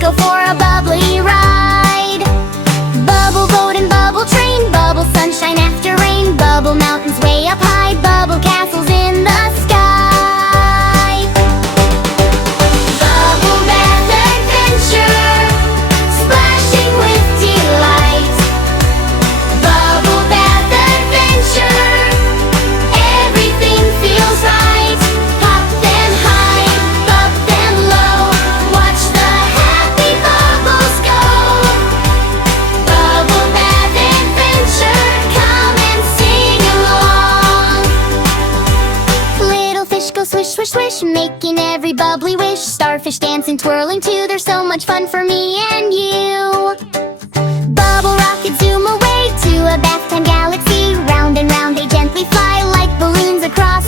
let's go for a bubbly ride. Bubble boat and bubble train, bubble sunshine after rain, bubble mountains way up high, bubble castles in the sky. Bubble bath adventure, splashing with delight. Bubble bath adventure, everything feels right. Pop them high, pop them low, watch the happy bubbles go. Bubble bath adventure, come and sing along. Little fish go swish, swish, swish, making every bubbly wish. Starfish dancing, twirling too, there's so much fun for me and you. Bubble rockets zoom away to a bath time galaxy. Round and round they gently fly like balloons across